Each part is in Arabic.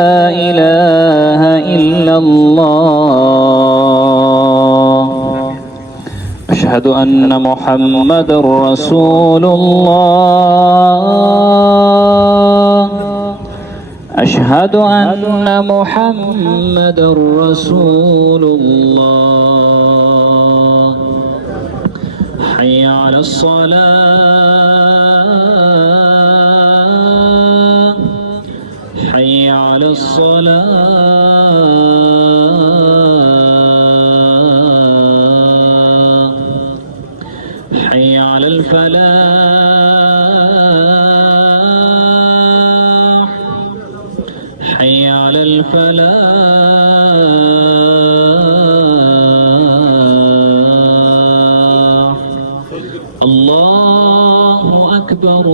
لا إله إلا الله أشهد أن محمد رسول الله أشهد أن محمد رسول الله حي على الصلاة حي على الصلاة حي على الفلاح حي على الفلاح الله أكبر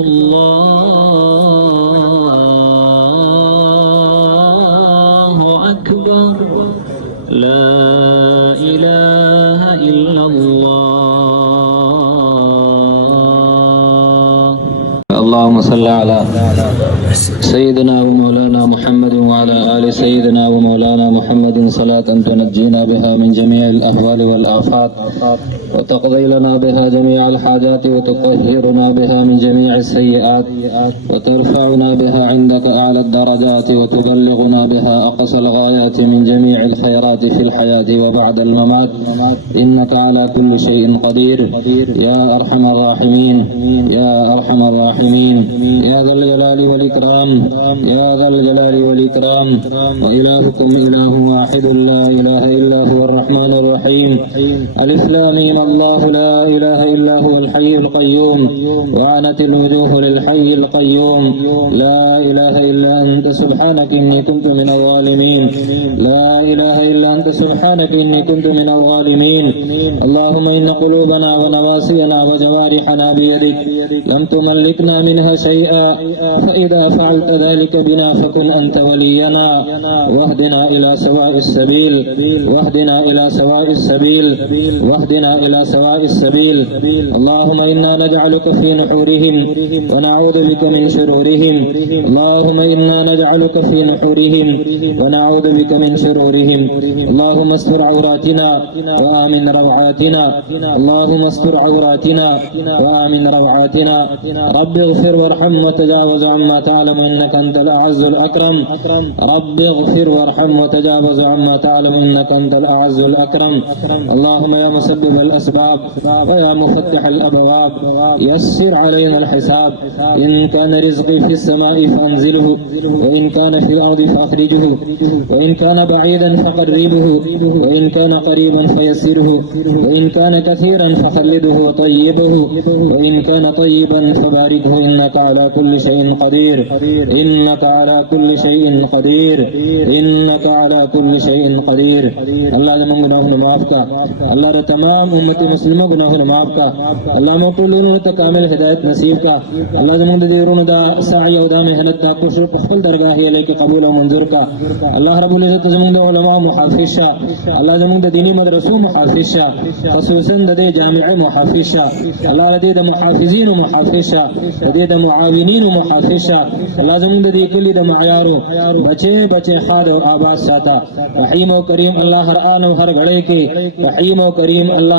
الله أكبر لا إله إلا الله. اللهم صل على سيدنا ومولانا محمد وعلى آل سيدنا ومولانا محمد صلاة تنجينا بها من جميع الأهوال والآفات وتقضي لنا بها جميع الحاجات وتطهرنا بها من جميع السيئات وترفعنا بها عندك أعلى الدرجات وتبلغنا بها أقصى الغايات من جميع الخيرات في الحياة وبعد الممات إنك على كل شيء قدير يا أرحم الراحمين يا أرحم الراحمين يا ذا الجلال والإكرام يا ذا الجلال والإكرام وإلهكم إله واحد لا إله إلا هو الرحمن الرحيم ألف لام ميم الله لا إله إلا هو الحي القيوم وعنت الوجوه للحي القيوم لا إله إلا أنت سبحانك إني كنت من الظالمين لا إله إلا أنت سبحانك إني كنت من الظالمين اللهم إن قلوبنا ونواسينا وجوارحنا بيدك لم تملكنا منها شيئا فإذا فعلت ذلك بنا فكن أنت ولينا واهدنا إلى سواء السبيل واهدنا إلى سواء السبيل واهدنا إلى سواء السبيل اللهم إنا نجعلك في نحورهم ونعوذ بك من شرورهم اللهم إنا نجعلك في نحورهم ونعوذ بك من شرورهم اللهم استر عوراتنا وآمن روعاتنا اللهم استر عوراتنا وآمن روعاتنا رب اغفر وارحم وتجاوز عما تعلم إنك أنت الأعز الأكرم رب اغفر وارحم وتجاوز عما تعلم إنك أنت الأعز الأكرم اللهم يا مسبب الأسباب ويا مفتح الأبواب يسر علينا الحساب إن كان رزقي في السماء فأنزله وإن كان في الأرض فأخرجه وإن كان بعيدا فقربه وإن كان قريبا فيسره وإن كان كثيرا فخلده وطيبه وإن كان طيبا فباركه إنك على كل شيء قدير إنك على كل شيء قدير إنك على كل شيء قدير الله زمون گناہوں معاف کا اللہ نے تمام امت مسلمہ گناہوں معاف کا اللہ مطلوبوں ته کامل ہدایت نصیب کا اللہ زمون دیرونو دا سعی او دا محنت دا کوشش په خپل درگاه یې لکه قبول او منظور کا الله رب العزت زمون علماء محافظ شه الله زمون د دینی مدرسو محافظ شه خصوصا د جامعه محافظ شه الله دې د محافظین محافظ شه دې د معاونین محافظ شه الله زمون د دې کلی د معیارو بچے خاد او آباد ساته رحیم او کریم الله هر آن او هر غړې کې رحیم او کریم الله